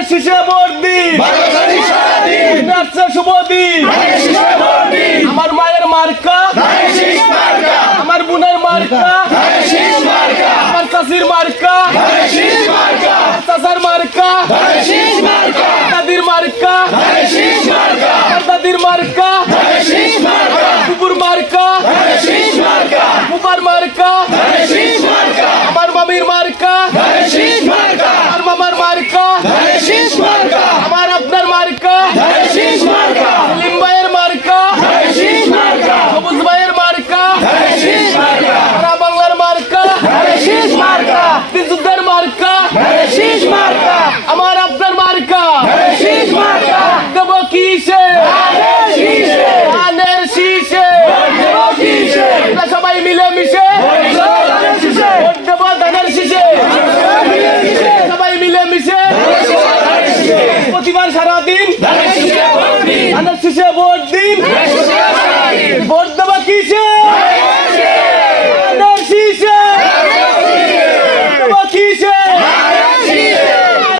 ধানের শীষে ভোট দিন, আসছে শুভ দিন। আমার মায়ের মার্কা, আমার বোনের মার্কা, আমার চাষির মার্কা, চাষার মার্কা, দাদির মার্কা, আমার দাদির মার্কা, কুকুর মার্কা, কুপার মার্কা, আমার মামির মার্কা, আমার মামার মার্কা, আমার আপনার মার্কা, সেলিম ভাইয়ের মার্কা, সবুজ ভাইয়ের মার্কা, সারা বাংলার মার্কা, যুদ্ধের মার্কা, আমার আপনার মার্কা, দেব কিসে ধানের শীষে, আমরা সবাই মিলে মিশে ভোট দেব ধানের শীষে, সবাই মিলে মিশে প্রতিবার সারাদিন ধানের শীষে ভোট দিন।